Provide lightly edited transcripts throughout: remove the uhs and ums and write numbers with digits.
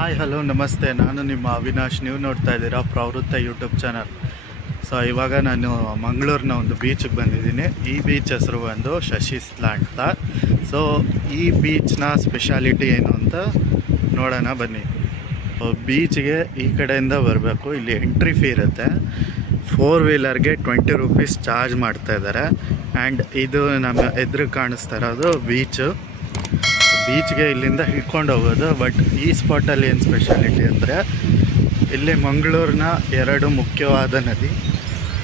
Hi hello ನಮಸ್ತೆ, ನಾನು ನಿಮ್ಮ ಅವಿನಾಶ್. ನೀವು ನೋಡ್ತಾ ಇದ್ದೀರಾ ಪ್ರವೃತ್ತ ಯೂಟ್ಯೂಬ್ ಚಾನಲ್. ಸೊ ಇವಾಗ ನಾನು ಮಂಗಳೂರಿನ ಒಂದು ಬೀಚಿಗೆ ಬಂದಿದ್ದೀನಿ. ಈ ಬೀಚ್ ಹೆಸರು ಬಂದು ಶಶಿಸ್ಥಲ ಅಂತ. ಸೊ ಈ ಬೀಚ್ನ ಸ್ಪೆಷಾಲಿಟಿ ಏನು ಅಂತ ನೋಡೋಣ ಬನ್ನಿ. ಬೀಚ್ಗೆ ಈ ಕಡೆಯಿಂದ ಬರಬೇಕು. ಇಲ್ಲಿ ಎಂಟ್ರಿ ಫೀ ಇರುತ್ತೆ. 4 ವೀಲರ್ಗೆ 20 ರೂಪೀಸ್ ಚಾರ್ಜ್ ಮಾಡ್ತಾಯಿದ್ದಾರೆ. ಆ್ಯಂಡ್ ಇದು ನಮ್ಮ ಎದುರು ಕಾಣಿಸ್ತಾ ಇರೋದು ಬೀಚ್ಗೆ ಇಲ್ಲಿಂದ ಹಿಡ್ಕೊಂಡು ಹೋಗೋದು. ಬಟ್ ಈ ಸ್ಪಾಟಲ್ಲಿ ಏನು ಸ್ಪೆಷಾಲಿಟಿ ಅಂದರೆ ಇಲ್ಲಿ ಮಂಗಳೂರಿನ 2 ಮುಖ್ಯವಾದ ನದಿ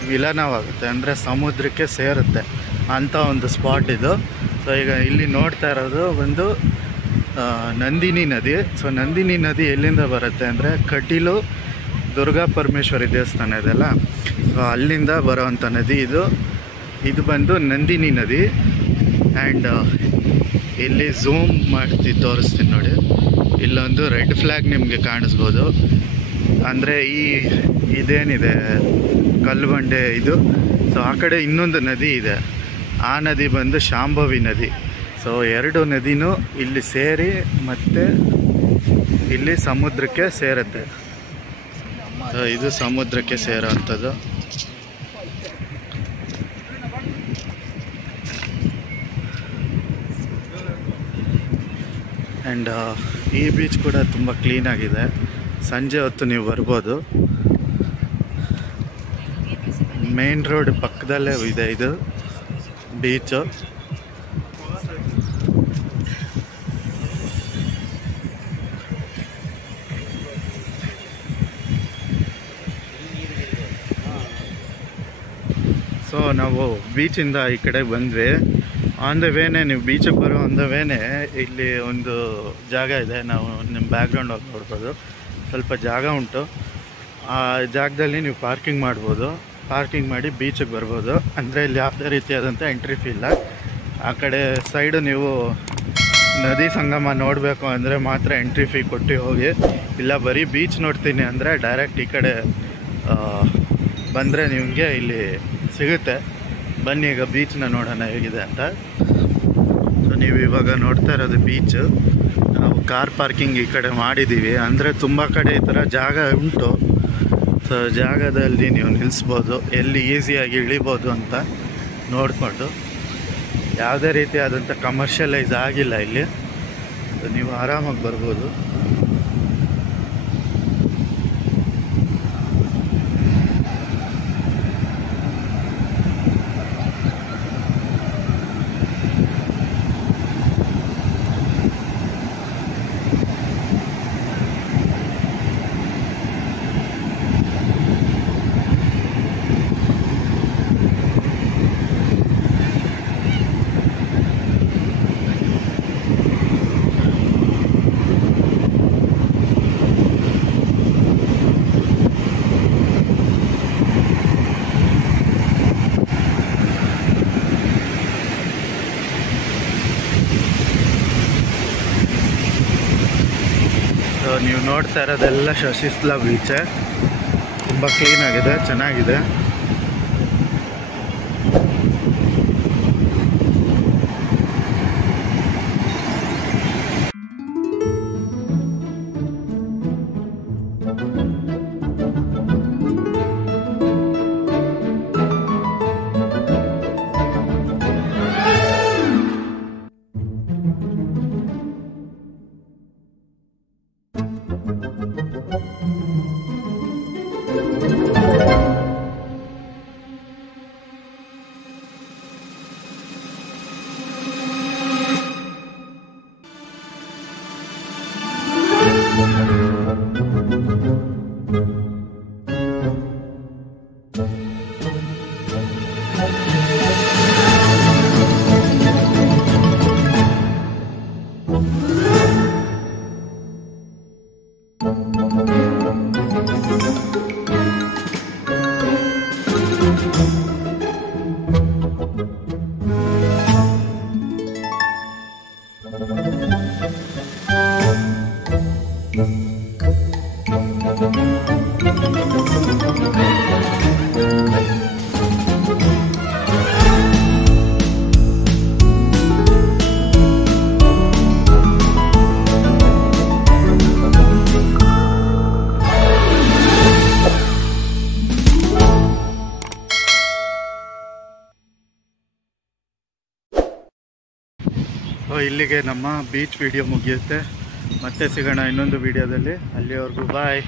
ಮಿಲನವಾಗುತ್ತೆ, ಅಂದರೆ ಸಮುದ್ರಕ್ಕೆ ಸೇರುತ್ತೆ ಅಂಥ ಒಂದು ಸ್ಪಾಟ್ ಇದು. ಸೊ ಈಗ ಇಲ್ಲಿ ನೋಡ್ತಾ ಇರೋದು ಒಂದು ನಂದಿನಿ ನದಿ. ಸೊ ನಂದಿನಿ ನದಿ ಎಲ್ಲಿಂದ ಬರುತ್ತೆ ಅಂದರೆ ಕಟೀಲು ದುರ್ಗಾ ಪರಮೇಶ್ವರಿ ದೇವಸ್ಥಾನ ಇದೆಯಲ್ಲ, ಸೊ ಅಲ್ಲಿಂದ ಬರೋವಂಥ ನದಿ ಇದು ಬಂದು ನಂದಿನಿ ನದಿ. ಆ್ಯಂಡ್ ಇಲ್ಲಿ ಝೂಮ್ ಮಾಡ್ತಿ ತೋರಿಸ್ತೀನಿ ನೋಡಿ. ಇಲ್ಲೊಂದು ರೆಡ್ ಫ್ಲ್ಯಾಗ್ ನಿಮಗೆ ಕಾಣಿಸ್ಬೋದು. ಅಂದರೆ ಇದೇನಿದೆ ಕಲ್ಲು ಬಂಡೆ ಇದು. ಸೊ ಆ ಕಡೆ ಇನ್ನೊಂದು ನದಿ ಇದೆ, ಆ ನದಿ ಬಂದು ಶಾಂಭವಿ ನದಿ. ಸೊ 2 ನದಿನೂ ಇಲ್ಲಿ ಸೇರಿ ಮತ್ತು ಇಲ್ಲಿ ಸಮುದ್ರಕ್ಕೆ ಸೇರುತ್ತೆ. ಸೊ ಇದು ಸಮುದ್ರಕ್ಕೆ ಸೇರೋ ಅಂಥದ್ದು. ಆ್ಯಂಡ್ ಈ ಬೀಚ್ ಕೂಡ ತುಂಬ ಕ್ಲೀನಾಗಿದೆ. ಸಂಜೆ ಹೊತ್ತು ನೀವು ಬರ್ಬೋದು. ಮೇನ್ ರೋಡ್ ಪಕ್ಕದಲ್ಲೇ ಇದೆ ಇದು ಬೀಚು. ಸೊ ನಾವು ಬೀಚಿಂದ ಈ ಕಡೆ ಬಂದ್ವಿ. ಆನ್ ದ ವೇನೆ, ನೀವು ಬೀಚಿಗೆ ಬರೋ ಆನ್ ದ ವೇನೆ ಇಲ್ಲಿ ಒಂದು ಜಾಗ ಇದೆ. ನಾವು ನಿಮ್ಮ ಬ್ಯಾಕ್ಗ್ರೌಂಡ್ ಹೋಗಿ ನೋಡ್ಬೋದು. ಸ್ವಲ್ಪ ಜಾಗ ಉಂಟು. ಆ ಜಾಗದಲ್ಲಿ ನೀವು ಪಾರ್ಕಿಂಗ್ ಮಾಡ್ಬೋದು. ಪಾರ್ಕಿಂಗ್ ಮಾಡಿ ಬೀಚಿಗೆ ಬರ್ಬೋದು. ಅಂದರೆ ಇಲ್ಲಿ ಯಾವುದೇ ರೀತಿಯಾದಂಥ ಎಂಟ್ರಿ ಫೀ ಇಲ್ಲ. ಆ ಕಡೆ ಸೈಡು ನೀವು ನದಿ ಸಂಗಮ ನೋಡಬೇಕು ಅಂದರೆ ಮಾತ್ರ ಎಂಟ್ರಿ ಫೀ ಕೊಟ್ಟು ಹೋಗಿ. ಇಲ್ಲ ಬರೀ ಬೀಚ್ ನೋಡ್ತೀನಿ ಅಂದರೆ ಡೈರೆಕ್ಟ್ ಈ ಕಡೆ ಬಂದರೆ ನಿಮಗೆ ಇಲ್ಲಿ ಸಿಗುತ್ತೆ. ಬನ್ನಿ ಈಗ ಬೀಚ್ನ ನೋಡೋಣ ಹೇಗಿದೆ ಅಂತ. ಸೊ ನೀವು ಇವಾಗ ನೋಡ್ತಾ ಇರೋದು ಬೀಚು. ನಾವು ಕಾರ್ ಪಾರ್ಕಿಂಗ್ ಈ ಕಡೆ ಮಾಡಿದ್ದೀವಿ. ಅಂದರೆ ತುಂಬ ಕಡೆ ಈ ಥರ ಜಾಗ ಉಂಟು. ಸೊ ಜಾಗದಲ್ಲಿ ನೀವು ನಿಲ್ಲಿಸ್ಬೋದು, ಎಲ್ಲಿ ಈಸಿಯಾಗಿ ಇಳಿಬೋದು ಅಂತ ನೋಡಿಕೊಂಡು. ಯಾವುದೇ ರೀತಿಯಾದಂಥ ಕಮರ್ಷಿಯಲೈಸ್ ಆಗಿಲ್ಲ ಇಲ್ಲಿ. ಸೊ ನೀವು ಆರಾಮಾಗಿ ಬರ್ಬೋದು. ನೀವು ನೋಡ್ತಾ ಇರೋದೆಲ್ಲ ಶಶಿಸ್ಥಲ ಬೀಚೆ. ತುಂಬ ಕ್ಲೀನಾಗಿದೆ, ಚೆನ್ನಾಗಿದೆ. ಇಲ್ಲಿಗೆ ನಮ್ಮ ಬೀಚ್ ವಿಡಿಯೋ ಮುಗಿಯುತ್ತೆ. ಮತ್ತೆ ಸಿಗೋಣ ಇನ್ನೊಂದು ವಿಡಿಯೋದಲ್ಲಿ. ಅಲ್ಲಿವರೆಗೂ ಬಾಯ್.